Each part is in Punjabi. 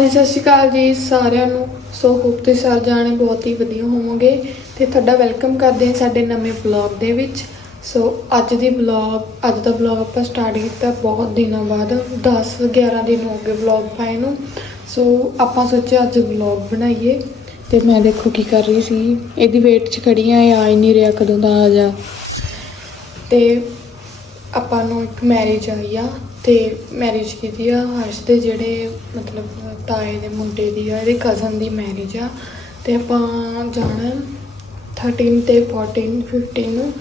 ਹਾਂਜੀ, ਸਤਿ ਸ਼੍ਰੀ ਅਕਾਲ ਜੀ ਸਾਰਿਆਂ ਨੂੰ। ਸੋ ਹੋਪ ਤੇ ਸਾਰੇ ਜਾਣੇ ਬਹੁਤ ਹੀ ਵਧੀਆ ਹੋਵੋਗੇ। ਤੇ ਤੁਹਾਡਾ ਵੈਲਕਮ ਕਰਦੇ ਹਾਂ ਸਾਡੇ ਨਵੇਂ ਵਲੌਗ ਦੇ ਵਿੱਚ। ਸੋ ਅੱਜ ਦੀ ਵਲੌਗ ਅੱਜ ਦਾ ਵਲੌਗ ਆਪਾਂ ਸਟਾਰਟ ਕੀਤਾ ਬਹੁਤ ਦਿਨਾਂ ਬਾਅਦ। 10 11 ਦਿਨ ਹੋ ਗਏ ਵਲੌਗ ਪਾਏ ਨੂੰ। ਸੋ ਆਪਾਂ ਸੋਚਿਆ ਅੱਜ ਵਲੌਗ ਬਣਾਈਏ। ਤੇ ਮੈਂ ਦੇਖੋ ਕੀ ਕਰ ਰਹੀ ਸੀ। ਇਹਦੀ ਵੇਟ 'ਚ ਖੜੀ ਆ, ਇਹ ਆ ਹੀ ਨਹੀਂ ਰਿਹਾ ਕਦੋਂ ਦਾ ਆ ਜਾ। ਤੇ ਆਪਾਂ ਨੂੰ ਇੱਕ ਮੈਰਿਜ ਆਈ ਆ। ਤੇ ਮੈਰਿਜ ਕੀਤੀ ਆ। ਹਰਸ਼ ਦੇ ਜਿਹੜੇ ਮਤਲਬ ਤਾਏ ਦੇ ਮੁੰਡੇ ਦੀ ਆ, ਇਹਦੇ ਕਜ਼ਨ ਦੀ ਮੈਰਿਜ ਆ। ਤੇ ਆਪਾਂ ਜਾਣਾ 13 ਤੇ 14 15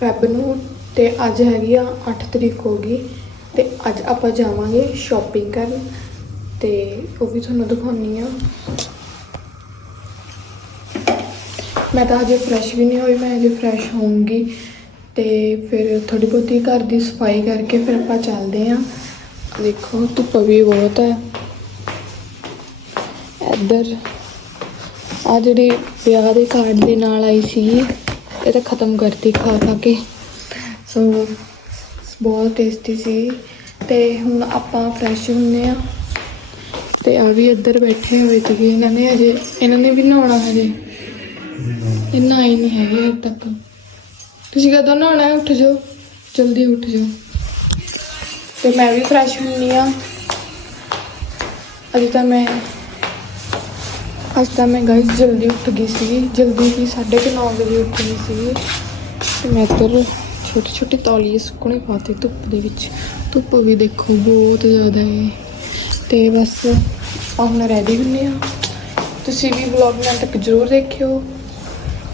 ਫੈਬ ਨੂੰ। ਤੇ ਅੱਜ ਹੈਗੀ ਆ 8 ਤਰੀਕ ਹੋ ਗਈ। ਤੇ ਅੱਜ ਆਪਾਂ ਜਾਵਾਂਗੇ ਸ਼ਾਪਿੰਗ ਕਰਨ। ਤੇ ਉਹ ਵੀ ਤੁਹਾਨੂੰ ਦਿਖਾਉਣੀ ਆ। ਮੈਂ ਤਾਂ ਅਜੇ ਫਰੈਸ਼ ਵੀ ਨਹੀਂ ਹੋਈ, ਮੈਂ ਅਜੇ ਫਰੈਸ਼ ਹੋਊਂਗੀ। ਤੇ ਫਿਰ ਥੋੜ੍ਹੀ ਬਹੁਤੀ ਘਰ ਦੀ ਸਫ਼ਾਈ ਕਰਕੇ ਫਿਰ ਆਪਾਂ ਚੱਲਦੇ ਹਾਂ। ਦੇਖੋ, ਧੁੱਪ ਵੀ ਬਹੁਤ ਹੈ। ਇੱਧਰ ਆ ਜਿਹੜੀ ਵਿਆਹ ਦੇ ਕਾਰਡ ਦੇ ਨਾਲ ਆਈ ਸੀ, ਇਹ ਤਾਂ ਖਤਮ ਕਰਤੀ ਖਾ ਖਾ ਕੇ। ਸੋ ਬਹੁਤ ਟੇਸਟੀ ਸੀ। ਤੇ ਹੁਣ ਆਪਾਂ ਫਰੈਸ਼ ਹੁੰਨੇ ਆ ਤੇ ਆ ਵੀ ਇੱਧਰ ਬੈਠੇ ਹੋਏ ਸੀਗੇ। ਇਹਨਾਂ ਨੇ ਅਜੇ ਇਹਨਾਂ ਨੇ ਵੀ ਨਹਾਉਣਾ ਹਜੇ। ਇਹ ਨਹਾਈ ਨਹੀਂ ਹੈਗੇ ਹਜੇ ਤੱਕ। ਤੁਸੀਂ ਕਦੋਂ ਨਹਾਉਣਾ ਹੈ? ਉੱਠ ਜਾਓ। ਜਲਦੀ ਉੱਠ ਜਾਓ। ਤੇ ਮੈਂ ਵੀ ਫਰੈਸ਼ ਹੁੰਨੀ ਆ ਅੱਜ ਤਾਂ ਮੈਂ ਅੱਜ ਤਾਂ ਮੈਂ ਗਾਇਸ ਜਲਦੀ ਉੱਠ ਗਈ ਸੀ ਜਲਦੀ ਹੀ 9:30 ਵਜੇ ਉੱਠ ਗਈ ਸੀ ਤੇ ਮੈਂ ਇੱਧਰ ਛੋਟੀ ਛੋਟੀ ਤੌਲੀਏ ਸੁੱਕਣੇ ਪਾਤੇ ਧੁੱਪ ਦੇ ਵਿੱਚ। ਧੁੱਪ ਵੀ ਦੇਖੋ ਬਹੁਤ ਜ਼ਿਆਦਾ ਹੈ। ਤੇ ਬਸ ਆਪਾਂ ਹੁਣ ਰੈਡੀ ਹੁੰਨੇ ਆ ਤੁਸੀਂ ਵੀ ਵਲੌਗ ਨਾਲ ਤੱਕ ਜ਼ਰੂਰ ਦੇਖਿਓ।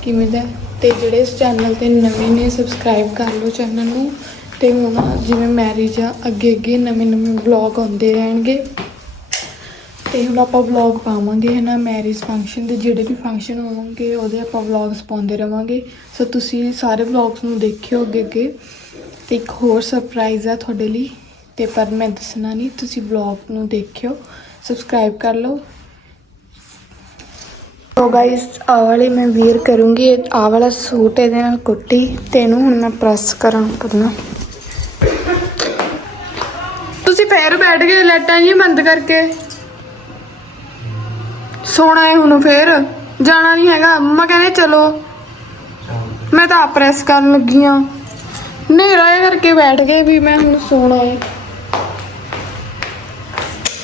ਕਿਵੇਂ ਦਾ ਤੇ ਜਿਹੜੇ ਇਸ ਚੈਨਲ ਤੇ ਨਵੇਂ ਨੇ ਸਬਸਕ੍ਰਾਈਬ ਕਰ ਲਓ ਚੈਨਲ ਨੂੰ ਤੇ ਹੁਣ ਜਿਵੇਂ ਮੈਰਿਜ ਆ ਅੱਗੇ ਅੱਗੇ ਨਵੇਂ ਨਵੇਂ ਵਲੌਗ ਆਉਂਦੇ ਰਹਿਣਗੇ। ਤੇ ਹੁਣ ਆਪਾਂ ਵਲੌਗ ਪਾਵਾਂਗੇ, ਹੈ ਨਾ ਮੈਰਿਜ ਫੰਕਸ਼ਨ ਦੇ ਜਿਹੜੇ ਵੀ ਫੰਕਸ਼ਨ ਹੋਣਗੇ, ਉਹਦੇ ਆਪਾਂ ਵਲੌਗਸ ਪਾਉਂਦੇ ਰਵਾਂਗੇ। ਸੋ ਤੁਸੀਂ ਸਾਰੇ ਵਲੌਗਸ ਨੂੰ ਦੇਖਿਓ ਅੱਗੇ ਅੱਗੇ ਤੇ ਇੱਕ ਹੋਰ ਸਰਪ੍ਰਾਈਜ਼ ਆ ਤੁਹਾਡੇ ਲਈ, ਤੇ ਪਰ ਮੈਂ ਦੱਸਣਾ ਨਹੀਂ, ਤੁਸੀਂ ਵਲੌਗ ਨੂੰ ਦੇਖਿਓ ਸਬਸਕ੍ਰਾਈਬ ਕਰ ਲਓ। ਸੋ ਗਾਇਸ ਆਹ ਵਾਲੇ ਮੈਂ ਵੇਅਰ ਕਰੂੰਗੀ। ਆ ਵਾਲਾ ਸੂਟ ਇਹਦੇ ਨਾਲ ਕੁੱਟੀ ਤੇ ਇਹਨੂੰ ਹੁਣ ਮੈਂ ਪ੍ਰੈਸ ਕਰਾਂ ਕਰਨਾ। ਤੁਸੀਂ ਫੇਰ ਬੈਠ ਗਏ, ਲਾਈਟਾਂ ਜੀ ਬੰਦ ਕਰਕੇ। ਸੋਣਾ ਹੈ ਹੁਣ ਫੇਰ। ਜਾਣਾ ਨਹੀਂ ਹੈਗਾ। ਮੰਮਾ ਕਹਿੰਦੇ ਚਲੋ। ਮੈਂ ਤਾਂ ਆਪ ਪ੍ਰੈਸ ਕਰਨ ਲੱਗੀ ਆ। ਹਨੇਰਾ ਜਿਹਾ ਕਰਕੇ ਬੈਠ ਗਏ ਵੀ ਮੈਂ ਹੁਣ ਸੋਣਾ ਹੈ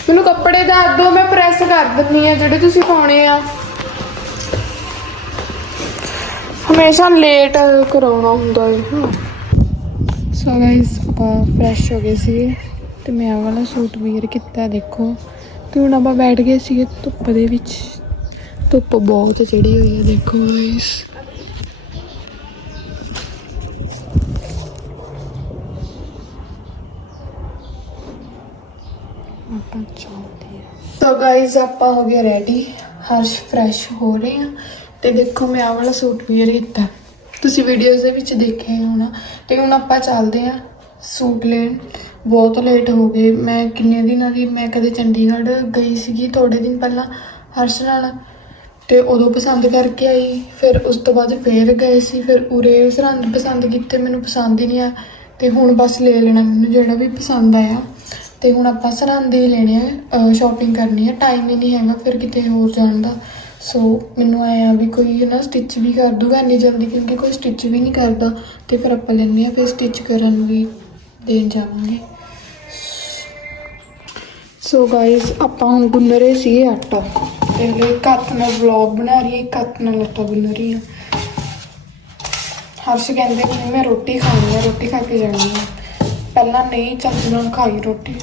ਮੈਨੂੰ ਕੱਪੜੇ ਦੱਸ ਦਿਓ ਮੈਂ ਪ੍ਰੈਸ ਕਰ ਦਿੰਨੀ ਆ ਜਿਹੜੇ ਤੁਸੀਂ ਪਾਉਣੇ ਆ। ਹਮੇਸ਼ਾ ਲੇਟ ਕਰਾਉਣਾ ਹੁੰਦਾ ਹੈ ਸੋ ਗਾਇਸ ਫਰੈਸ਼ ਹੋ ਗਏ ਸੀ ਤੇ ਮੈਂ ਆਹ ਵਾਲਾ ਸੂਟ ਵੀਅਰ ਕੀਤਾ, ਦੇਖੋ। ਤੇ ਹੁਣ ਆਪਾਂ ਬੈਠ ਗਏ ਸੀਗੇ ਧੁੱਪ ਦੇ ਵਿੱਚ। ਧੁੱਪ ਬਹੁਤ ਚੜੀ ਹੋਈ ਹੈ ਦੇਖੋ ਗਾਇਸ ਆਪਾਂ ਚੱਲਦੇ ਹਾਂ ਸੋ ਗਾਇਸ ਆਪਾਂ ਹੋ ਗਏ ਰੈਡੀ ਹਰਸ਼ ਫਰੈਸ਼ ਹੋ ਰਹੇ ਆ। ਤੇ ਦੇਖੋ, ਮੈਂ ਆਹ ਵਾਲਾ ਸੂਟ ਵੇਅਰ ਕੀਤਾ। ਤੁਸੀਂ ਵੀਡੀਓਜ਼ ਦੇ ਵਿੱਚ ਦੇਖਿਆ ਹੀ ਹੋਣਾ। ਤੇ ਹੁਣ ਆਪਾਂ ਚੱਲਦੇ ਆ ਸੂਟ ਲੈਣ। ਬਹੁਤ ਲੇਟ ਹੋ ਗਏ। ਮੈਂ ਕਿੰਨੇ ਦਿਨਾਂ ਦੀ, ਮੈਂ ਕਦੇ ਚੰਡੀਗੜ੍ਹ ਗਈ ਸੀਗੀ ਥੋੜੇ ਦਿਨ ਪਹਿਲਾਂ ਹਰਸ਼ ਨਾਲ। ਤੇ ਉਦੋਂ ਪਸੰਦ ਕਰਕੇ ਆਈ। ਫਿਰ ਉਸ ਤੋਂ ਬਾਅਦ ਫੇਰ ਗਏ ਸੀ। ਫਿਰ ਉਰੇ ਸਰਹੰਦ ਪਸੰਦ ਕੀਤੇ, ਮੈਨੂੰ ਪਸੰਦ ਹੀ ਨਹੀਂ ਆ ਤੇ ਹੁਣ ਬਸ ਲੈ ਲੈਣਾ ਮੈਨੂੰ, ਜਿਹੜਾ ਵੀ ਪਸੰਦ ਆਇਆ। ਤੇ ਹੁਣ ਆਪਾਂ ਸਰਹੰਦ ਹੀ ਲੈਣੇ ਆ ਸ਼ਾਪਿੰਗ ਕਰਨੀ ਆ। ਟਾਈਮ ਹੀ ਨਹੀਂ ਹੈਗਾ ਫਿਰ ਕਿਤੇ ਹੋਰ ਜਾਣ ਦਾ। ਸੋ ਮੈਨੂੰ ਆਇਆ ਵੀ ਕੋਈ ਨਾ ਸਟਿਚ ਵੀ ਕਰ ਦੂਗਾ ਇੰਨੀ ਜਲਦੀ ਕਿਉਂਕਿ ਕੋਈ ਸਟਿਚ ਵੀ ਨਹੀਂ ਕਰਦਾ ਤੇ ਫਿਰ ਆਪਾਂ ਲੈਂਦੇ ਆ ਫਿਰ ਸਟਿਚ ਕਰਨ ਵੀ ਦੇਣ ਜਾਵਾਂਗੇ। ਸੋ ਗਾਇਸ ਆਪਾਂ ਹੁਣ ਗੁੰਨ ਰਹੇ ਸੀਗੇ ਆਟਾ। ਤੇ ਹਲੇ ਇੱਕ ਹੱਥ ਨਾਲ ਵਲੌਗ ਬਣਾ ਰਹੀ ਹਾਂ ਇੱਕ ਹੱਥ ਨਾਲ ਆਟਾ ਗੁੰਨ ਰਹੀ ਹਾਂ। ਹਰਸ਼ ਕਹਿੰਦੇ ਕਿ ਮੈਂ ਰੋਟੀ ਖਾਣੀ ਹੈ ਰੋਟੀ ਖਾ ਕੇ ਜਾਣੀ ਹੈ ਪਹਿਲਾਂ ਨਹੀਂ ਚੱਜ ਨਾਲ ਖਾਈ ਰੋਟੀ।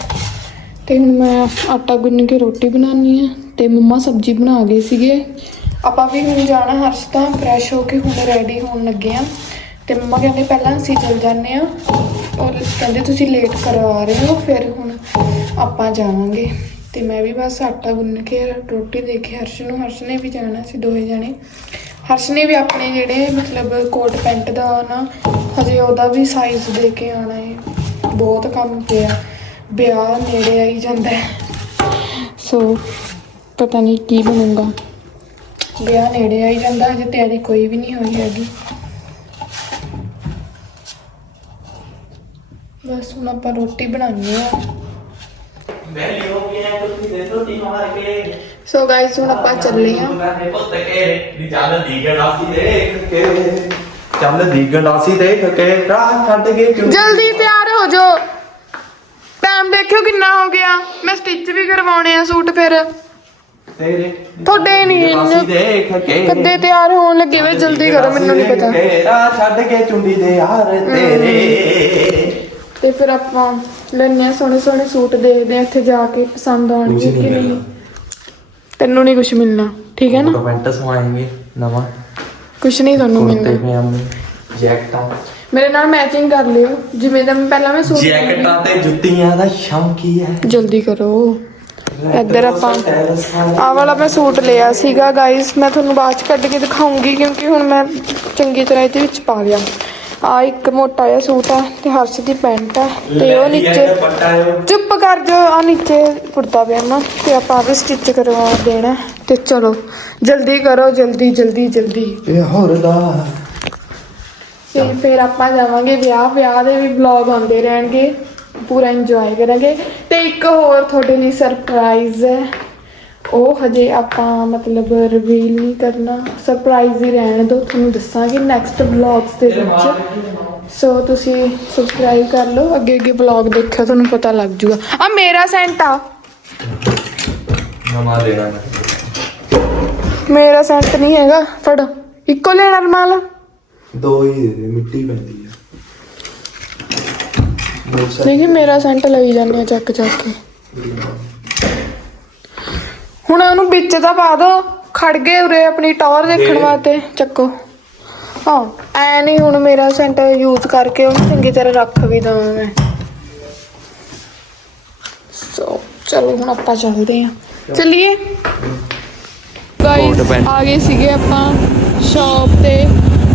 ਤੇ ਹੁਣ ਮੈਂ ਆਟਾ ਗੁੰਨ ਕੇ ਰੋਟੀ ਬਣਾਉਣੀ ਹੈ ਤੇ ਮੰਮਾ ਸਬਜ਼ੀ ਬਣਾ ਗਏ ਸੀਗੇ। ਆਪਾਂ ਵੀ ਹੁਣ ਜਾਣਾ ਹਰਸ਼ ਤਾਂ ਫਰੈਸ਼ ਹੋ ਕੇ ਹੁਣ ਰੈਡੀ ਹੋਣ ਲੱਗੇ ਆ। ਤੇ ਮੰਮਾ ਕਹਿੰਦੇ ਪਹਿਲਾਂ ਅਸੀਂ ਚੱਲ ਜਾਂਦੇ ਆ। ਔਰ ਕਹਿੰਦੇ ਤੁਸੀਂ ਲੇਟ ਕਰਵਾ ਰਹੇ ਹੋ, ਫਿਰ ਹੁਣ ਆਪਾਂ ਜਾਵਾਂਗੇ। ਤੇ ਮੈਂ ਵੀ ਬਸ ਆਟਾ ਗੁੰਨ ਕੇ ਰੋਟੀ ਦੇ ਕੇ ਹਰਸ਼ ਨੂੰ, ਹਰਸ਼ ਨੇ ਵੀ ਜਾਣਾ ਸੀ ਦੋਹੇ ਜਣੇ। ਹਰਸ਼ ਨੇ ਵੀ ਆਪਣੇ ਜਿਹੜੇ ਮਤਲਬ ਕੋਟ ਪੈਂਟ ਦਾ ਨਾ, ਹਜੇ ਉਹਦਾ ਵੀ ਸਾਈਜ਼ ਦੇ ਕੇ ਆਉਣਾ ਹੈ ਬਹੁਤ ਕੰਮ ਪਿਆ। ਵਿਆਹ ਨੇੜੇ ਆਈ ਜਾਂਦਾ। ਸੋ ਪਤਾ ਨਹੀਂ ਕੀ ਬਣੂਗਾ। ਵਿਆਹ ਨੇੜੇ ਆਈ ਜਾਂਦਾ, ਹਜੇ ਤਿਆਰੀ ਕੋਈ ਵੀ ਨਹੀਂ ਹੋਈ ਹੈਗੀ। ਬਸ ਹੁਣ ਆਪਾਂ ਰੋਟੀ ਬਣਾਉਣੀ ਆ ਸੋ ਗਾਇਸ ਹੁਣ ਆਪਾਂ ਚੱਲੇ ਆ ਚੱਲ ਦੀ ਦੇਖ ਕੇ ਰਾਹ ਛੱਡ ਕੇ ਕਿਉਂ ਜਲਦੀ ਤਿਆਰ ਹੋ ਜਾਓ। ਟਾਈਮ ਦੇਖਿਓ ਕਿੰਨਾ ਹੋ ਗਿਆ। ਮੈਂ ਸਟਿਚ ਵੀ ਕਰਵਾਉਣੇ ਆ ਸੂਟ ਫਿਰ। ਤੇਰੇ ਤੁਹਾਡੇ ਨਹੀਂ ਇੰਨੇ ਦੇਖ ਕੇ ਕੱਦੇ ਤਿਆਰ ਹੋਣ ਲੱਗੇ ਵੇ ਜਲਦੀ ਕਰੋ ਮੈਨੂੰ ਨਹੀਂ ਪਤਾ। ਰਾਹ ਛੱਡ ਕੇ ਚੁੰਡੀ ਦੇ ਯਾਰ ਤੇਰੇ। ਤੇ ਫਿਰ ਆਪਾਂ ਲੈਣੇ ਸੋਹਣੇ ਸੋਹਣੇ ਸੂਟ ਦੇਖਦੇ ਆ ਇੱਥੇ ਜਾ ਕੇ ਪਸੰਦ ਆਉਣਗੇ ਕਿ ਨਹੀਂ। ਤੈਨੂੰ ਨਹੀਂ ਕੁਝ ਮਿਲਣਾ ਠੀਕ ਹੈ ਨਾ? ਕਮੈਂਟ ਸਵਾਏਂਗੇ ਨਵਾਂ। ਕੁਝ ਨਹੀਂ ਤੁਹਾਨੂੰ ਮਿਲਣਾ। ਜੈਕਟਾਂ। ਮੇਰੇ ਨਾਲ ਮੈਚਿੰਗ ਕਰ ਲਿਓ ਜਿਵੇਂ ਦਾ ਮੈਂ ਪਹਿਲਾਂ ਮੈਂ ਸੂਟ ਜੈਕਟਾਂ ਤੇ ਜੁੱਤੀਆਂ ਦਾ ਸ਼ੌਂਕੀ ਹੈ। ਜਲਦੀ ਕਰੋ। ਇੱਧਰ ਆਪਾਂ ਆਹ ਵਾਲਾ ਮੈਂ ਸੂਟ ਲਿਆ ਸੀਗਾ ਗਾਇਸ ਮੈਂ ਤੁਹਾਨੂੰ ਬਾਅਦ ਚ ਕੱਢ ਕੇ ਦਿਖਾਉਂਗੀ ਕਿਉਂਕਿ ਹੁਣ ਮੈਂ ਚੰਗੀ ਤਰ੍ਹਾਂ ਇਹਦੇ ਵਿੱਚ ਪਾ ਲਿਆ। ਆ ਇੱਕ ਮੋਟਾ ਜਿਹਾ ਸੂਟ ਆ ਤੇ ਹਰਸ਼ ਦੀ ਪੈਂਟ ਆ ਤੇ ਉਹ ਨੀਚੇ ਚੁੱਪ ਕਰ ਜਾ ਆ ਨੀਚੇ ਕੁੜਤਾ ਪਜਾਮਾ ਤੇ ਆਪਾਂ ਵੀ ਸਟਿਚ ਕਰਵਾ ਦੇਣਾ। ਤੇ ਚਲੋ ਜਲਦੀ ਕਰੋ ਜਲਦੀ ਜਲਦੀ ਜਲਦੀ। ਇਹ ਹੋਰ ਦਾ ਤੇ ਫਿਰ ਆਪਾਂ ਜਾਵਾਂਗੇ ਵਿਆਹ ਵਿਆਹ ਦੇ ਵੀ ਵਲੌਗ ਆਉਂਦੇ ਰਹਿਣਗੇ। ਪੂਰਾ ਇੰਜੋਏ ਕਰਾਂਗੇ। ਤੇ ਇੱਕ ਹੋਰ ਤੁਹਾਡੇ ਲਈ ਸਰਪ੍ਰਾਈਜ਼ ਹੈ। ਉਹ ਹਜੇ ਆਪਾਂ ਮਤਲਬ ਰਿਵੀਲ ਨਹੀਂ ਕਰਨਾ। ਸਰਪ੍ਰਾਈਜ਼ ਹੀ ਰਹਿਣ ਦੋ ਤੁਹਾਨੂੰ ਦੱਸਾਂਗੇ ਨੈਕਸਟ ਵਲੌਗਸ ਦੇ ਵਿੱਚ। ਸੋ ਤੁਸੀਂ ਸਬਸਕ੍ਰਾਈਬ ਕਰ ਲਓ। ਅੱਗੇ ਅੱਗੇ ਵਲੌਗ ਦੇਖਿਓ ਤੁਹਾਨੂੰ ਪਤਾ ਲੱਗ ਜੂਗਾ। ਆ ਮੇਰਾ ਸੈਂਟ ਆ। ਨਵਾਂ ਲੈਣਾ ਮੇਰਾ ਸੈਂਟ ਨਹੀਂ ਹੈਗਾ। ਫੜ। ਇੱਕੋ ਲੈਣਾ ਰਮਾਲ। ਦੋ ਹੀ ਦੇ ਦੇ ਮਿੱਟੀ ਪੈਂਦੀ ਦੇਖੀ ਮੇਰਾ ਸੈਂਟ ਲਈ ਜਾਂਦੇ ਆ ਚੱਕ ਚੱਕ ਕੇ। ਹੁਣ ਉਹਨੂੰ ਵਿੱਚ ਤਾਂ ਪਾ ਦੋ ਖੜ ਗਏ ਉਰੇ ਆਪਣੀ ਟਾਵਰ ਦੇਖਣ ਵਾਸਤੇ ਚੱਕੋ। ਹਾਂ ਐ ਨਹੀਂ ਹੁਣ ਮੇਰਾ ਸੈਂਟ ਯੂਜ਼ ਕਰਕੇ ਉਹਨੂੰ ਚੰਗੀ ਤਰ੍ਹਾਂ ਰੱਖ ਵੀ ਦਵਾਂ ਮੈਂ। ਸੋ ਚਲੋ ਹੁਣ ਆਪਾਂ ਚੱਲਦੇ ਆ ਚਲਿਏ। ਗਾਇਸ ਆ ਗਏ ਸੀਗੇ ਆਪਾਂ ਸ਼ਾਪ ਤੇ।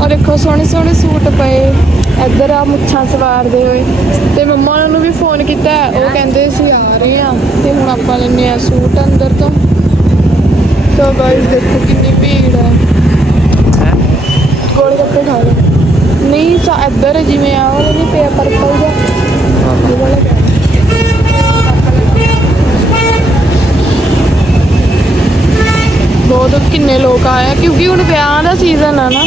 ਔਰ ਦੇਖੋ ਸੋਹਣੇ ਸੋਹਣੇ ਸੂਟ ਪਏ। ਇੱਧਰ ਆ ਮੁੱਛਾਂ ਸਵਾਰਦੇ ਹੋਏ। ਤੇ ਮੰਮਾ ਉਹਨਾਂ ਨੂੰ ਵੀ ਫੋਨ ਕੀਤਾ ਉਹ ਕਹਿੰਦੇ ਸੀ ਆ ਰਹੇ ਆ ਤੇ ਹੁਣ ਆਪਾਂ ਲੈਣੇ ਆ ਸੂਟ ਅੰਦਰ ਤੋਂ। ਸੋ ਗਾਇਸ ਦੇਖੋ ਕਿੰਨੀ ਭੀੜ ਹੈ? ਗੋਲ ਗੱਪੇ ਖਾ ਲਓ। ਨਹੀਂ ਸਾ ਇੱਧਰ ਜਿਵੇਂ ਆ ਵਾਲਾ ਨਹੀਂ ਪਿਆ ਪਰਪਲ ਵਾਲਾ ਪਿਆ। ਬਹੁਤ ਕਿੰਨੇ ਲੋਕ ਆਏ ਆ ਕਿਉਂਕਿ ਹੁਣ ਵਿਆਹ ਦਾ ਸੀਜ਼ਨ ਆ ਨਾ।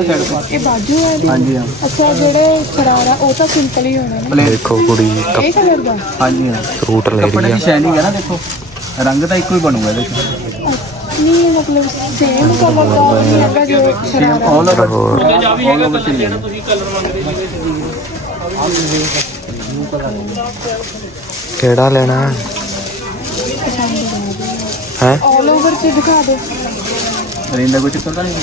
ਇਹ ਬਾਜੂ ਹੈ ਇਹਦੀ? ਹਾਂਜੀ ਹਾਂ। ਅੱਛਾ ਜਿਹੜੇ ਸ਼ਰਾਰਾ ਉਹ ਤਾਂ ਸਿੰਪਲ ਹੀ ਹੋਣਾ ਨਾ। ਦੇਖੋ ਕੁੜੀ ਇਹ ਕਲਰ ਦਾ? ਹਾਂਜੀ ਹਾਂ। ਸੂਟ ਲੈ ਕੱਪੜੇ ਰਹੀ ਦੀ ਆ। ਸ਼ਾਈਨਿੰਗ ਹੈ ਨਾ ਦੇਖੋ। ਰੰਗ ਤਾਂ ਇੱਕੋ ਹੀ ਬਣੂਗਾ ਇਹਦੇ ਚ। ਨਹੀਂ ਮਤਲਬ ਸੇਮ ਕਲਰ ਦਾ ਨਹੀਂ ਹੈਗਾ ਜੋ ਸ਼ਰਾਰਾ ਆਲ ਓਵਰ ਹੋਰ। ਆਲ ਓਵਰ ਕਿਹੜਾ ਲੈਣਾ? ਹੈ? ਆਲ ਓਵਰ ਚ ਦਿਖਾ ਦੇ ਰਹਿੰਦਾ ਕੋਈ ਚੱਕਰ ਤਾਂ ਨਹੀਂ?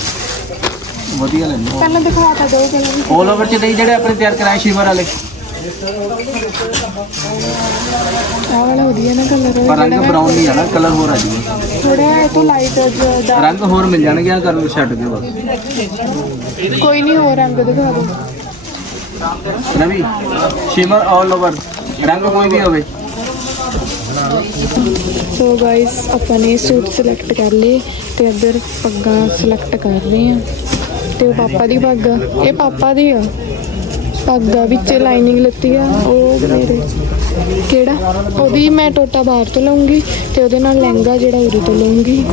ਵਧੀਆ ਲੈਣੀ ਪਹਿਲਾਂ ਦਿਖਾ ਤਾਂ ਦੋ ਕਲਰ ਆਲ ਓਵਰ ਚ ਨਹੀਂ ਜਿਹੜੇ ਆਪਣੇ ਤਿਆਰ ਕਰਾਏ ਸ਼ਿਵਰ ਵਾਲੇ। ਆਹ ਵਾਲਾ ਵਧੀਆ ਨਾ ਕਲਰ ਪਰ ਰੰਗ ਬਰਾਊਨ ਨਹੀਂ ਆਣਾ ਕਲਰ ਹੋਰ ਆ ਜੂਗਾ ਥੋੜਾ ਇਹ ਤੋਂ ਲਾਈਟ ਦਾ ਰੰਗ ਹੋਰ ਮਿਲ ਜਾਣਗੇ ਆ ਕਲਰ ਛੱਡ ਕੇ ਬਸ। ਕੋਈ ਨਹੀਂ ਹੋਰ ਰੰਗ ਦਿਖਾ ਦੋ ਰਵੀ ਸ਼ਿਮਰ ਆਲ ਓਵਰ ਰੰਗ ਕੋਈ ਵੀ ਹੋਵੇ। ਸੋ ਗਾਇਸ ਆਪਾਂ ਨੇ ਸੂਟ ਸਿਲੈਕਟ ਕਰ ਲਏ ਤੇ ਇੱਧਰ ਪੱਗਾਂ ਸਿਲੈਕਟ ਕਰ ਰਹੇ ਆ ਤੇ ਉਹ ਪਾਪਾ ਦੀ ਪੱਗ ਆ। ਇਹ ਪਾਪਾ ਦੀ ਆ। ਪੱਗ ਆ ਵਿੱਚ ਲਾਈਨਿੰਗ ਲੱਤੀ ਆ। ਉਹ ਮੇਰੇ ਕਿਹੜਾ? ਉਹਦੀ ਮੈਂ ਟੋਟਾ ਬਾਹਰ ਤੋਂ ਲਵਾਂਗੀ ਤੇ ਉਹਦੇ ਨਾਲ ਲਹਿੰਗਾ ਜਿਹੜਾ ਉਰੇ ਤੋਂ ਲਵਾਂਗੀ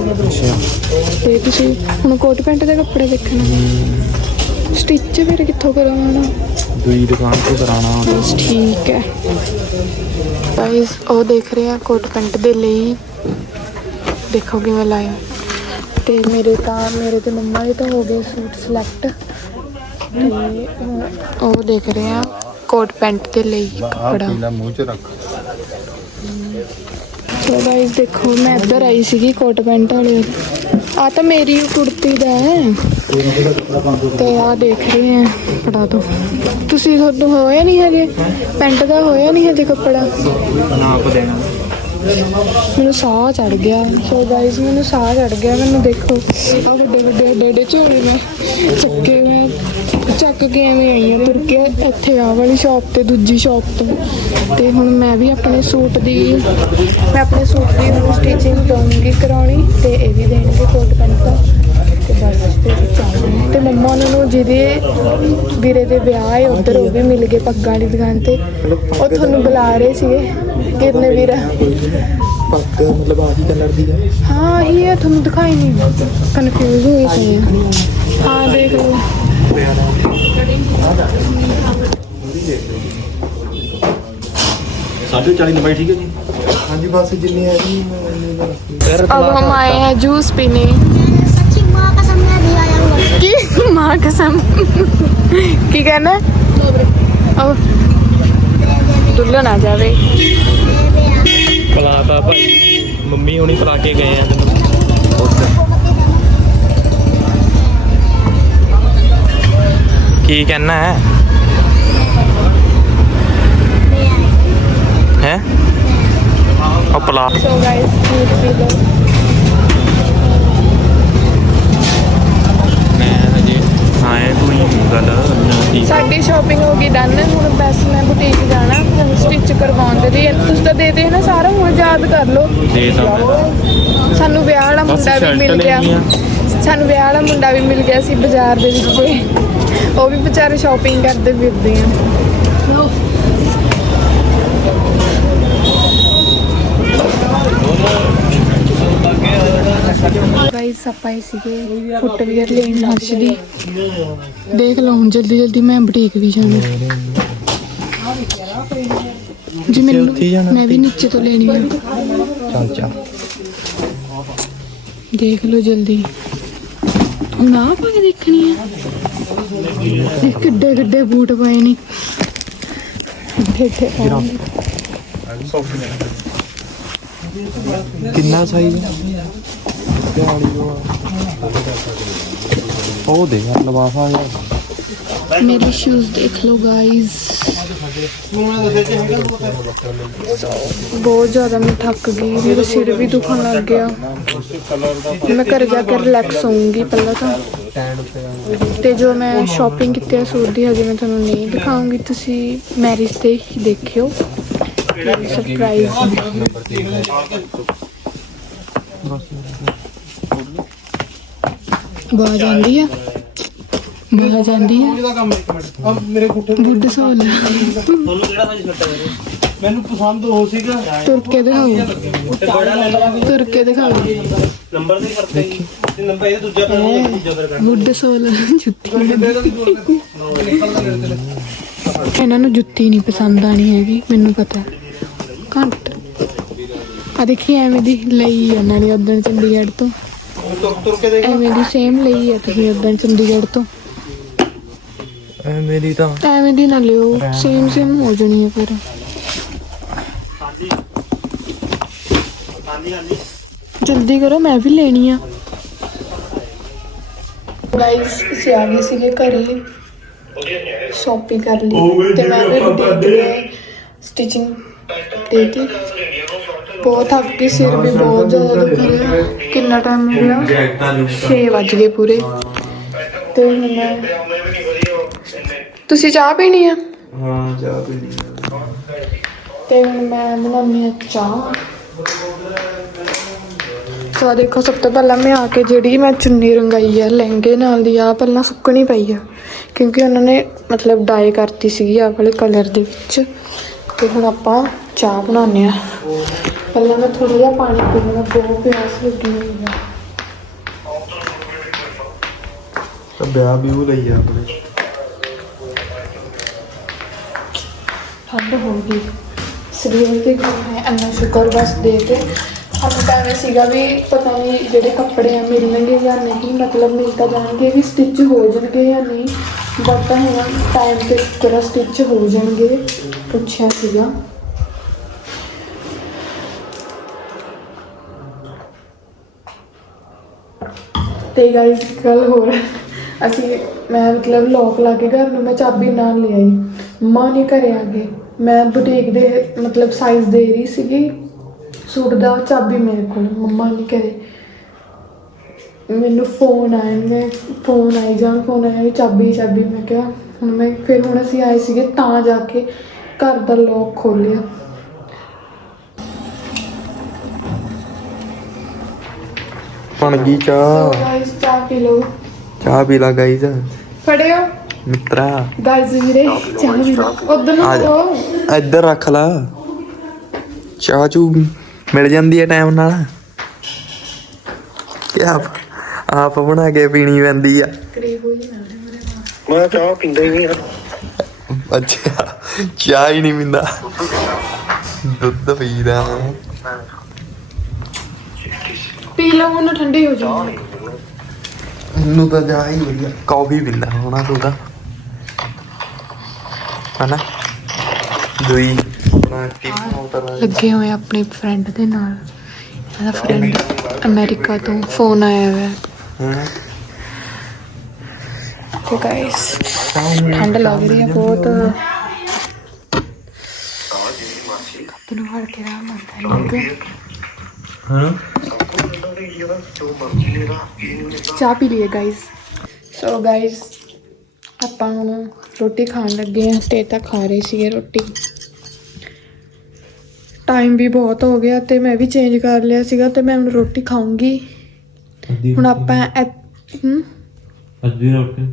ਤੇ ਤੁਸੀਂ ਹੁਣ ਕੋਟ ਪੈਂਟ ਦੇ ਕੱਪੜੇ ਦੇਖਣਾ ਸਟਿਚ ਫਿਰ ਕਿੱਥੋਂ ਕਰਵਾਉਣਾ? ਦੂਈ ਦੁਕਾਨ ਤੋਂ ਕਰਾਉਣਾ ਬਸ ਠੀਕ ਹੈ। ਗਾਇਸ ਉਹ ਦੇਖ ਰਹੇ ਆ ਕੋਟ ਪੈਂਟ ਦੇ ਲਈ। ਦੇਖੋ ਕਿਵੇਂ ਲਾਇਆ। ਤੇ ਮੇਰੇ ਤਾਂ ਮੇਰੇ ਤੇ ਮੰਮਾ ਦੇ ਤਾਂ ਹੋ ਗਏ ਸੂਟ ਸਿਲੈਕਟ ਤੇ ਉਹ ਦੇਖ ਰਹੇ ਆ ਕੋਟ ਪੈਂਟ ਦੇ ਲਈ ਕੱਪੜਾ। ਮੂੰਹ ਚ ਰੱਖ। ਸੋ ਗਾਇਸ ਦੇਖੋ ਮੈਂ ਇੱਧਰ ਆਈ ਸੀਗੀ ਕੋਟ ਪੈਂਟ ਵਾਲੇ। ਆ ਤਾਂ ਮੇਰੀ ਓ ਕੁੜਤੀ ਦਾ ਹੈ। ਤੇ ਆ ਦੇਖ ਰਹੇ ਆ ਕੱਪੜਾ ਤੋਂ। ਤੁਸੀਂ ਤੁਹਾਨੂੰ ਹੋਇਆ ਨਹੀਂ ਹਜੇ ਪੈਂਟ ਦਾ ਹੋਇਆ ਨਹੀਂ ਹਜੇ ਕੱਪੜਾ? ਨਾਪ ਦੇਣਾ। ਮੈਨੂੰ ਸਾਹ ਚੜ ਗਿਆ। ਸੋ ਗਾਇਸ ਮੈਨੂੰ ਸਾਹ ਚੜ ਗਿਆ। ਮੈਨੂੰ ਦੇਖੋ ਆ ਵੱਡੇ ਵੱਡੇ ਵੱਡੇ ਵੱਡੇ ਝੋਲੇ ਮੈਂ ਚੱਕੇ ਮੈਂ, ਚੱਕ ਕੇ ਐਵੇਂ ਆਈ ਆ ਤੁਰ ਕੇ। ਇੱਥੇ ਆ ਵਾਲੀ ਸ਼ਾਪ ਤੇ, ਦੂਜੀ ਸ਼ਾਪ ਤੋਂ। ਤੇ ਹੁਣ ਮੈਂ ਵੀ ਆਪਣੇ ਸੂਟ ਦੀ, ਮੈਂ ਆਪਣੇ ਸੂਟ ਦੀ ਹੁਣ ਸਟਿਚਿੰਗ ਕਰਾਉਣੀ ਕਰਾਉਣੀ। ਤੇ ਇਹ ਵੀ ਦੇਣਗੇ ਕੋਟ ਪੈਂਟ। ਦਾ ਤੇ ਬਸ, ਫਿਰ ਚੱਲਦੇ ਤੇ ਮੰਮਾ ਉਹਨਾਂ ਨੂੰ ਜਿਹਦੇ ਵੀਰੇ ਦੇ ਵਿਆਹ ਹੈ ਉੱਧਰ ਉਹ ਵੀ ਮਿਲ ਗਏ ਪੱਗਾਂ ਵਾਲੀ ਦੁਕਾਨ ਤੇ। ਉਹ ਤੁਹਾਨੂੰ ਬੁਲਾ ਰਹੇ ਸੀਗੇ ਕਿਰਨੇ ਵੀਰਾ। ਪੱਗ ਮਤਲਬ ਆਹੀ ਕਲਰ ਦੀ ਹਾਂ ਇਹ ਹੈ ਤੁਹਾਨੂੰ ਦਿਖਾਈ ਨਹੀਂ। ਕਨਫਿਊਜ਼ ਹੋਈ ਸੀ ਹਾਂ ਦੇਖ ਲਓ। ਸਾਡੇ 40 ਨੰਬਰ ਠੀਕ ਹੈ ਜੀ? ਹਾਂਜੀ ਬਸ ਜਿੰਨੀ ਹੈ ਜੀ ਅਬ ਹਮ ਆਏ ਹੈ ਜੂਸ ਪੀਣੇ। ਚਿੰਗ ਮਾਂ ਕਸਮ ਮੈਂ ਵੀ ਆਇਆ ਹੂੰ ਕੀ ਮਾਂ ਕਸਮ ਕੀ ਕਹਿਣਾ ਉਹ ਦੁੱਲਣ ਆ ਜਾਵੇ ਪਲਾਤਾ ਭਾਈ ਮੰਮੀ ਹੁਣੀ ਪਲਾ ਕੇ ਗਏ ਆ ਤੈਨੂੰ। ਕੀ ਕਹਿਣਾ ਹੈ? ਹੈ ਉਹ ਪਲਾ ਸੋ ਗਾਇਸ ਹੋ ਡਨ ਹੁਣ ਬਸ ਮੈਂ ਬੁਟੀਕ ਜਾਣਾ ਸਟਿਚ ਕਰਵਾਉਣ ਦੇ ਲਈ। ਤੁਸੀਂ ਤਾਂ ਦੇ ਦੇ ਨਾ ਸਾਰਾ ਹੁਣ ਯਾਦ ਕਰ ਲਓ। ਦੇ ਤਾਂ ਮੈਂ ਸਾਨੂੰ ਵਿਆਹ ਵਾਲਾ ਮੁੰਡਾ ਵੀ ਮਿਲ ਗਿਆ। ਸਾਨੂੰ ਵਿਆਹ ਵਾਲਾ ਮੁੰਡਾ ਵੀ ਮਿਲ ਗਿਆ ਸੀ ਬਾਜ਼ਾਰ ਦੇ ਵਿੱਚ। ਉਹ ਵੀ ਵਿਚਾਰੇ ਸ਼ਾਪਿੰਗ ਕਰਦੇ ਫਿਰਦੇ ਆ। ਗਾਈਸ ਆਪਾਂ ਹੀ ਸੀਗੇ ਫੁੱਟਵੀਅਰ ਲੈਣ ਹਰਸ਼ ਦੀ ਦੇਖ ਲਓ ਹੁਣ ਜਲਦੀ ਜਲਦੀ ਮੈਂ ਬੁਟੀਕ ਵੀ ਜਾਣਾ। ਜੀ ਮੈਨੂੰ ਹੀ ਮੈਂ ਵੀ ਨੀਚੇ ਤੋਂ ਲੈਣੀ ਆ। ਚੱਲ ਚੱਲ। ਦੇਖ ਲਓ ਜਲਦੀ। ਆ ਪਾ ਕੇ ਦੇਖਣੀ ਆ। ਇਹ ਕਿੱਡੇ ਕਿੱਡੇ ਬੂਟ ਪਾਏ ਨੇ। ਕਿੱਡੇ ਕਿੰਨਾ ਸਾਈਜ਼ ਉਹ ਦੇ ਯਾਰ ਲਵਾਫਾ ਯਾਰ। ਮੇਰੇ ਸ਼ੂਜ਼ ਦੇਖ ਲਓ ਗਾਇਸ ਬਹੁਤ ਜ਼ਿਆਦਾ ਮੈਂ ਥੱਕ ਗਈ ਮੇਰਾ ਸਿਰ ਵੀ ਦੁਖਣ ਲੱਗ ਗਿਆ। ਮੈਂ ਘਰ ਜਾ ਕੇ ਰਿਲੈਕਸ ਹੋਊਂਗੀ ਪਹਿਲਾਂ ਤਾਂ। ਤੇ ਜੋ ਮੈਂ ਸ਼ਾਪਿੰਗ ਕੀਤੀ ਹੈ ਸੂਟ ਦੀ ਹਜੇ ਮੈਂ ਤੁਹਾਨੂੰ ਨਹੀਂ ਦਿਖਾਉਂਗੀ। ਤੁਸੀਂ ਮੈਰਿਜ ਤੇ ਹੀ ਦੇਖਿਓ ਸਰਪ੍ਰਾਈਜ਼ ਬਾਜ ਆਂਦੀ ਆ। ਬਾਜ ਆਂਦੀ ਆ। ਬੁੱਢ ਸੋਲ ਮੈਨੂੰ ਪਸੰਦ ਹੋ ਸੀਗਾ। ਤੁਰ ਕੇ ਦਿਖਾਓ। ਤੁਰ ਕੇ ਦਿਖਾਓ। ਨੰਬਰ ਦੇ ਕਰਤੇ ਤੇ ਨੰਬਰ ਇਹ ਦੂਜਾ ਕਰ ਦੂਜਾ ਫਿਰ ਬੁੱਢ ਸੋਲ ਜੁੱਤੀ ਇਹਨਾਂ ਨੂੰ ਜੁੱਤੀ ਨਹੀਂ ਪਸੰਦ ਆਣੀ ਹੈਗੀ ਮੈਨੂੰ ਪਤਾ। ਘੱਟ। ਆ ਦੇਖੀ ਐਵੇਂ ਦੀ ਲਈ ਇਹਨਾਂ ਨੇ ਉਦੋਂ ਚੰਡੀਗੜ੍ਹ ਤੋਂ। ਤੁਰ ਤੁਰ ਕੇ ਦੇਖ ਐਵੇਂ ਦੀ ਸੇਮ ਲਈ ਹੈ ਤੁਸੀਂ ਉਦੋਂ ਚੰਡੀਗੜ੍ਹ ਤੋਂ। ਐ ਮੇਰੀ ਤਾਂ। ਐਵੇਂ ਦੀ ਨਾ ਲਿਓ। ਸੇਮ ਸੇਮ ਹੋ ਜਾਣੀ ਹੈ ਫਿਰ। ਜਲਦੀ ਕਰੋ ਮੈਂ ਵੀ ਲੈਣੀ ਆ। ਗਾਇਸ ਅਸੀਂ ਆ ਗਏ ਸੀਗੇ ਘਰੇ। ਸ਼ਾਪਿੰਗ ਕਰ ਲਈ। ਤੇ ਮੈਂ ਵੀ ਸਟਿਚਿੰਗ ਦੇਤੀ। ਬਹੁਤ ਥੱਕ ਗਈ ਸਿਰ ਵੀ ਬਹੁਤ ਜ਼ਿਆਦਾ ਦੁਖ ਰਿਹਾ। ਕਿੰਨਾ ਟਾਈਮ ਹੋ ਗਿਆ? 6 ਵੱਜ ਗਏ ਪੂਰੇ। ਤੇ ਹੁਣ ਮੈਂ ਤੁਸੀਂ ਚਾਹ ਪੀਣੀ ਆ? ਹਾਂ ਤੇ ਹੁਣ ਮੈਂ ਬਣਾਉਣੀ ਆ ਚਾਹ। ਤਾਂ ਦੇਖੋ ਸਭ ਤੋਂ ਪਹਿਲਾਂ ਮੈਂ ਆ ਕੇ ਜਿਹੜੀ ਮੈਂ ਚੁੰਨੀ ਰੰਗਾਈ ਆ ਲਹਿੰਗੇ ਨਾਲ ਦੀ ਆ ਪਹਿਲਾਂ ਸੁੱਕਣੀ ਪਈ ਆ। ਕਿਉਂਕਿ ਉਹਨਾਂ ਨੇ ਮਤਲਬ ਡਾਈ ਕਰਤੀ ਸੀਗੀ ਆ ਵਾਲੇ ਕਲਰ ਦੇ ਵਿੱਚ। ਤੇ ਹੁਣ ਆਪਾਂ ਚਾਹ ਬਣਾਉਂਦੇ ਆ। ਪਹਿਲਾਂ ਮੈਂ ਥੋੜਾ ਜਿਹਾ ਪਾਣੀ ਪੀਣਾ ਬਹੁਤ ਪਿਆਸ ਲੱਗੀ ਹੋਈ ਆ। ਤਾਂ ਵਿਆਹ ਵੀ ਉਹ ਲਈ ਆ ਆਪਣੇ। ਠੰਡ ਹੋ ਗਈ। ਸਰੀਰ ਤੇ ਗਰਮ ਹੈ ਅੰਨਾ ਸ਼ੁਕਰ ਬਸ ਦੇ ਕੇ ਸਾਨੂੰ ਤਾਂ ਐਵੇਂ ਸੀਗਾ ਵੀ ਪਤਾ ਨਹੀਂ ਜਿਹੜੇ ਕੱਪੜੇ ਆ ਮਿਲਣਗੇ ਜਾਂ ਨਹੀਂ ਮਤਲਬ ਮਿਲ ਤਾਂ ਜਾਣਗੇ ਵੀ ਸਟਿਚ ਹੋ ਜਾਣਗੇ ਜਾਂ ਨਹੀਂ ਬਟ ਹੁਣ ਟਾਈਮ ਤੇ ਕਿਹੜਾ ਸਟਿਚ ਹੋ ਜਾਣਗੇ ਪੁੱਛਿਆ ਸੀਗਾ। ਤੇ ਗਾਇਸ ਕੱਲ ਹੋਰ ਅਸੀਂ, ਮੈਂ ਮਤਲਬ ਲੋਕ ਲਾ ਕੇ ਘਰ ਨੂੰ ਮੈਂ ਚਾਬੀ ਨਾਲ ਲੈ ਆਈ। ਮਾਂ ਨਹੀਂ ਘਰੇ ਆ ਗਏ। ਮੈਂ ਬੁਟੀਕ ਦੇ, ਮਤਲਬ ਸਾਈਜ਼ ਦੇ ਰਹੀ ਸੀਗੀ। ਸੂਟ ਦਾ ਚਾਬੀ ਮੇਰੇ ਕੋਲ, ਮੰਮਾ ਨਹੀਂ ਘਰੇ। ਮੈਨੂੰ ਫੋਨ ਆਇਆ, ਮੈਂ ਫੋਨ ਆਈ ਜਾਣ ਫੋਨ ਆਇਆ ਚਾਬੀ ਚਾਬੀ, ਮੈਂ ਕਿਹਾ, ਹੁਣ ਮੈਂ, ਫਿਰ ਹੁਣ ਅਸੀਂ ਆਏ ਸੀਗੇ ਤਾਂ ਜਾ ਕੇ ਘਰ ਦਾ ਲੋਕ ਖੋਲਿਆ ਬਣ ਗਈ ਸੋ ਚਾਹ ਗਾਇਸ ਚਾਹ ਪੀ ਲਓ। ਚਾਹ ਪੀ ਲਾ ਗਾਈਜ਼ ਫੜਿਓ। ਮਿੱਤਰਾ। ਗਾਇਸ ਵੀਰੇ ਚਾਹ ਪੀ ਲਓ ਉਧਰ ਨੂੰ। ਹੋ ਇੱਧਰ ਰੱਖ ਲਾ। ਚਾਹ ਚੂ ਮਿਲ ਜਾਂਦੀ ਹੈ ਟਾਈਮ ਨਾਲ। ਕੀ ਆਪ ਆਪ ਬਣਾ ਕੇ ਪੀਣੀ ਪੈਂਦੀ ਆ। ਕਰੀਬ ਹੋ ਜਾਣਾ ਮੈਂ ਚਾਹ ਪੀਂਦਾ ਹੀ ਨਹੀਂ ਅੱਛਾ ਚਾਹ ਹੀ ਨਹੀਂ ਪੀਂਦਾ। ਦੁੱਧ ਪੀਦਾ। ਪੀ ਲਓ ਉਹਨੂੰ ਠੰਡੀ ਹੋ ਜਾਊਗੀ। ਇਹਨੂੰ ਤਾਂ ਜਾ ਹੀ ਵਧੀਆ। ਕਾਫੀ ਪੀਂਦਾ ਹੋਣਾ ਤੂੰ ਤਾਂ। ਹਨਾ? ਦੁਈ ਆਪਣਾ ਟੀਮ ਲੱਗੇ ਹੋਏ ਆਪਣੇ ਫਰੈਂਡ ਦੇ ਨਾਲ। ਇਹਦਾ ਫਰੈਂਡ ਅਮਰੀਕਾ ਤੋਂ ਫੋਨ ਆਇਆ ਹੋਇਆ। ਹਾਂ। ਤੇ ਗਾਇਸ ਠੰਡ ਲੱਗ ਰਹੀ ਹੈ ਬਹੁਤ। ਕੱਪ ਨੂੰ ਫੜ ਕੇ ਰਾਮ ਆਉਂਦਾ ਨਹੀਂ ਹਾਂ। ਚਾਹ ਪੀ ਲਈਏ ਗਾਇਸ ਸੋ ਗਾਇਸ ਆਪਾਂ ਹੁਣ ਰੋਟੀ ਖਾਣ ਲੱਗੇ ਹਾਂ। ਤੇ ਤਾਂ ਖਾ ਰਹੇ ਸੀਗੇ ਰੋਟੀ। ਟਾਈਮ ਵੀ ਬਹੁਤ ਹੋ ਗਿਆ ਤੇ ਮੈਂ ਵੀ ਚੇਂਜ ਕਰ ਲਿਆ ਸੀਗਾ ਤੇ ਮੈਂ ਹੁਣ ਰੋਟੀ ਖਾਊਂਗੀ। ਹੁਣ ਆਪਾਂ ਐ- ਹਮ? ਅੱਧੀ ਰੋਟੀ।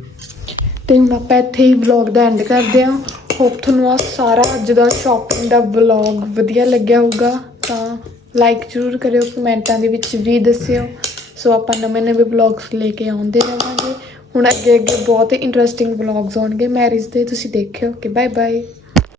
ਤੇ ਹੁਣ ਆਪਾਂ ਇੱਥੇ ਹੀ ਵਲੌਗ ਦਾ ਐਂਡ ਕਰਦੇ ਹਾਂ। ਹੋਪ ਤੁਹਾਨੂੰ ਆ ਸਾਰਾ ਅੱਜ ਦਾ ਸ਼ਾਪਿੰਗ ਦਾ ਵਲੌਗ ਵਧੀਆ ਲੱਗਿਆ ਹੋਊਗਾ। ਤਾਂ ਲਾਈਕ ਜ਼ਰੂਰ ਕਰਿਓ ਕਮੈਂਟਾਂ ਦੇ ਵਿੱਚ ਵੀ ਦੱਸਿਓ। ਸੋ ਆਪਾਂ ਨਵੇਂ ਨਵੇਂ ਵਲੌਗਸ ਲੈ ਕੇ ਆਉਂਦੇ ਰਹਾਂਗੇ। ਹੁਣ ਅੱਗੇ ਅੱਗੇ ਬਹੁਤ ਇੰਟਰਸਟਿੰਗ ਵਲੌਗਸ ਆਉਣਗੇ। ਮੈਰਿਜ ਦੇ ਤੁਸੀਂ ਦੇਖਿਓ। ਕਿ ਬਾਏ ਬਾਏ